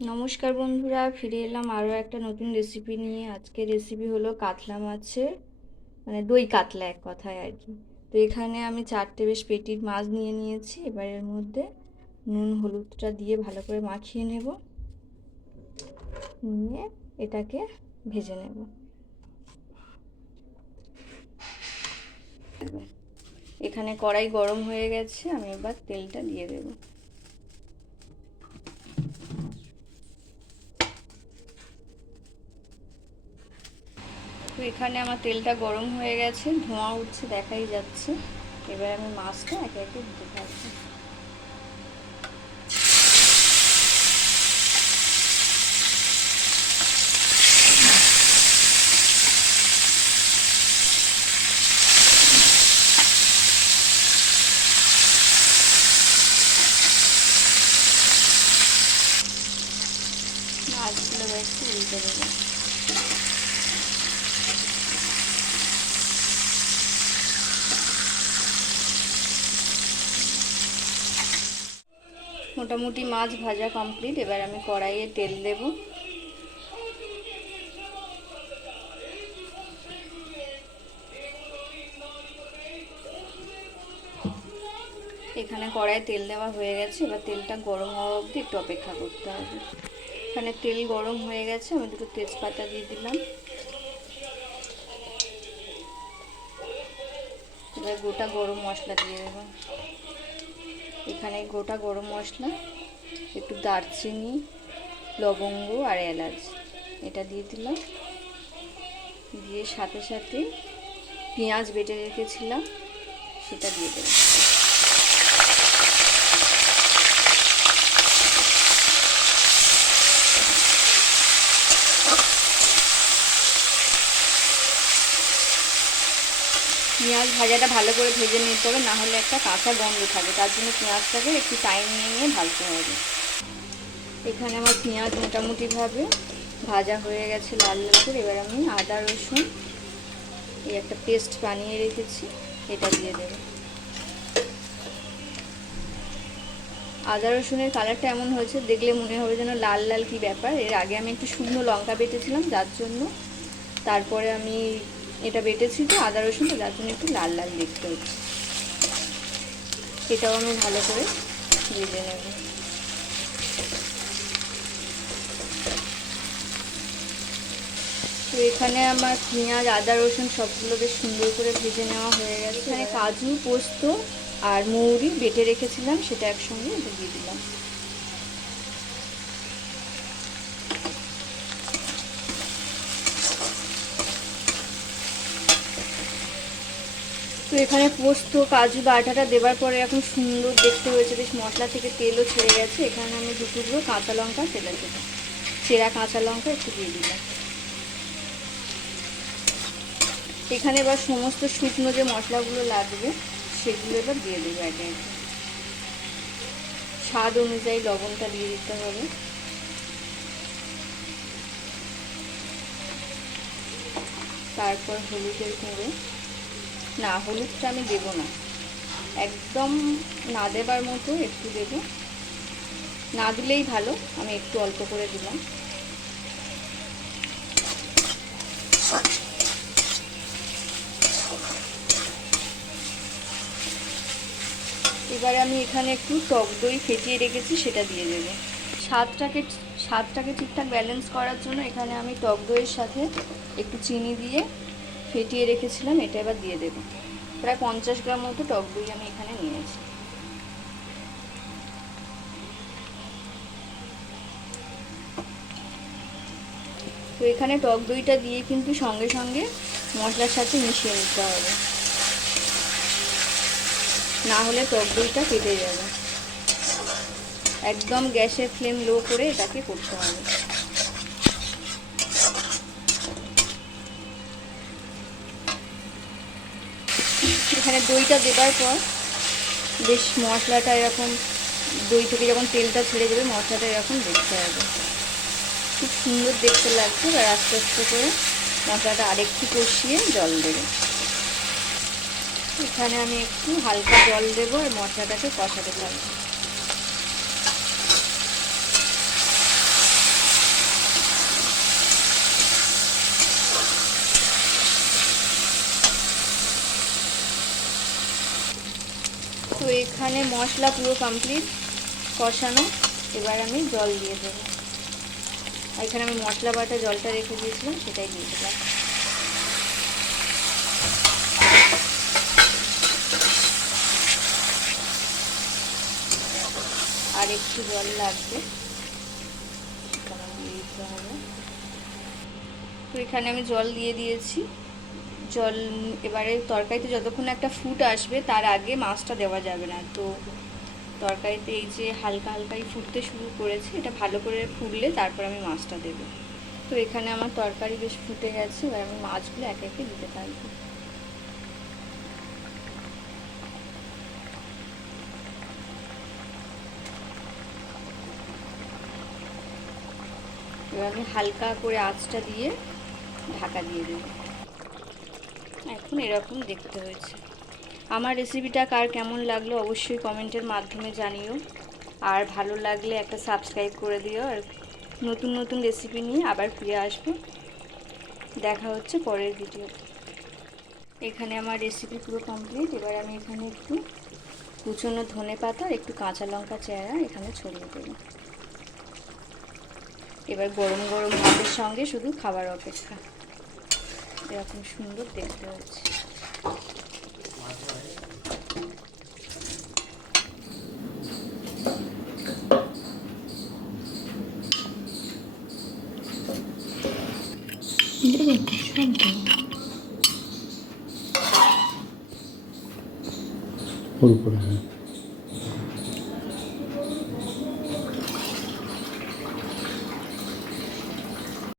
নমস্কার বন্ধুরা, ফিরে এলাম আরও একটা নতুন রেসিপি নিয়ে। আজকে রেসিপি হলো কাতলা মাছের মানে দই কাতলা এক কথায় আর কি। তো এখানে আমি চারটে বেশ পেটির মাছ নিয়ে নিয়েছি, এবার এর মধ্যে নুন, হলুদটা দিয়ে ভালো করে মাখিয়ে নেব। নিয়ে এটাকে ভেজে নেব। এখানে কড়াই গরম হয়ে গেছে, আমি এবার তেলটা দিয়ে দেবো। তো এখানে আমার তেলটা গরম হয়ে গেছে, ধোঁয়া উঠছে, দেখাই যাচ্ছে। এবার আমি মাছটা একে একে দিতে থাকব মাছগুলো একটু উল্টে মোটামুটি মাছ ভাজা কমপ্লিট এবার আমি কড়াইয়ে তেল দেব। এখানে কড়াই তেল দেওয়া হয়ে গেছে। এবার তেলটা গরম হওয়া অবধি একটু অপেক্ষা করতে হবে। এখানে তেল গরম হয়ে গেছে। আমি দুটো তেজপাতা দিয়ে দিলাম। এবার গোটা গরম মশলা দিয়ে দেবো। এখানে গোটা গরম মশলা, একটু দারচিনি, লবঙ্গ আর এলাচ। এটা দিয়ে দিলাম। দিয়ে সাথে সাথে পেঁয়াজ বেটে রেখেছিলাম, সেটা দিয়ে দেবো পেঁয়াজ ভাজাটা ভালো করে ভেজে নিতে হবে, না হলে একটা কাঁচা গন্ধ থাকে। তার জন্য পেঁয়াজটাকে একটু টাইম নিয়ে নিয়ে ভাজতে হবে। এখানে আমার পেঁয়াজ মোটামুটিভাবে ভাজা হয়ে গেছে লাল লাল এবার আমি আদা, রসুন এই একটা পেস্ট বানিয়ে রেখেছি, এটা দিয়ে দেব। আদা, রসুনের কালারটা এমন হয়েছে, দেখলে মনে হবে যেন লাল লাল কি ব্যাপার। এর আগে আমি একটু শুকনো লঙ্কা বেটেছিলাম, যার জন্য তারপরে আমি এটা বেটেছি তো আদা রসুন তো, যার জন্য একটু লাল লাল দেখতে হচ্ছে। এটাও আমি ভালো করে ভেজে নেব। তো এখানে আমার পেঁয়াজ, আদা, রসুন সবগুলো বেশ সুন্দর করে ভেজে নেওয়া হয়ে গেছে। এখানে কাজু, পোস্ত আর মৌরি বেটে রেখেছিলাম, সেটা একসঙ্গে দিয়ে দিলাম। তো এখানে পোস্ত, কাজু, বাটাটা দেওয়ার পরে এখন সুন্দর দেখতে হয়েছে। বেশ মশলা থেকে তেলও ছেড়ে গেছে। এখানে আমি দু টুকরো কাঁচা লঙ্কা ফেলে দেবো। চেরা কাঁচা লঙ্কা একটু দিয়ে দিলাম। এখানে এবার সমস্ত শুকনো যে মশলাগুলো লাগবে, সেগুলো এবার দিয়ে দেবো একে। স্বাদ অনুযায়ী লবণটা দিয়ে দিতে হবে। তারপর হলুদের গুঁড়ো। না, হলুদটা আমি দেবো না। একদম না দেবার মতো একটু দেব। না দিলেই ভালো, আমি একটু অল্প করে দিলাম। এবারে আমি এখানে একটু টক দই ফেটিয়ে রেখেছি, সেটা দিয়ে দেবো। স্বাদটাকে স্বাদটাকে ঠিকঠাক ব্যালেন্স করার জন্য এখানে আমি টক দইয়ের সাথে একটু চিনি দিয়ে ফেটিয়ে রেখেছিলাম, এটা এবার দিয়ে দেবো। প্রায় পঞ্চাশ গ্রাম মতো টক দই আমি এখানে নিয়েছি। তো এখানে টক দইটা দিয়ে কিন্তু সঙ্গে সঙ্গে মশলার সাথে মিশিয়ে নিতে হবে। না হলে টক দইটা কেটে যাবে। একদম গ্যাসের ফ্লেম লো করে এটাকে করতে হবে। এখানে দইটা দেবার পর বেশ মশলাটা এরকম, দই থেকে যখন তেলটা ছেড়ে যাবে, মশলাটা এরকম দেখতে হবে। খুব সুন্দর দেখতে লাগছে, এবার আস্তে আস্তে করে মশলাটা আরেকটু কষিয়ে জল দেবে। এখানে আমি একটু হালকা জল দেবো আর মশলাটাকে কষাতে থাকব। এখানে মশলা পুরো কমপ্লিট কষানো। এবার আমি জল দিয়ে দেবো। এখানে আমি মশলা বাটা জলটা রেখে দিয়েছিলাম, সেটাই দিয়ে দিলাম। আর একটু জল লাগবে। এখানে আমি জল দিয়ে দিয়েছি। জল, এবারে তরকারিতে যতক্ষণ একটা ফুট আসবে, তার আগে মাছটা দেওয়া যাবে না। তো তরকারিতে এই যে হালকা হালকাই ফুটতে শুরু করেছে, এটা ভালো করে ফুটলে তারপর আমি মাছটা দেবো। তো এখানে আমার তরকারি বেশ ফুটে গেছে, এবার আমি মাছগুলো একে একে দিতে থাকব। এবার আমি হালকা করে আঁচটা দিয়ে ঢাকা দিয়ে দেব। এখন এরকম দেখতে হয়েছে। আমার রেসিপিটা কার কেমন লাগল অবশ্যই কমেন্টের মাধ্যমে জানিও। আর ভালো লাগলে একটা সাবস্ক্রাইব করে দিও। আর নতুন নতুন রেসিপি নিয়ে আবার ফিরে আসব। দেখা হচ্ছে পরের ভিডিও এখানে আমার রেসিপি পুরো কমপ্লিট এবার আমি এখানে একটু কুচনো ধনে পাতা আর একটু কাঁচা লঙ্কা চেহারা এখানে ছড়িয়ে দেবো। এবার গরম গরম ভাতের সঙ্গে শুধু খাবার অপেক্ষা। এরকম সুন্দর দেখতে হচ্ছে ওর উপরে হ্যাঁ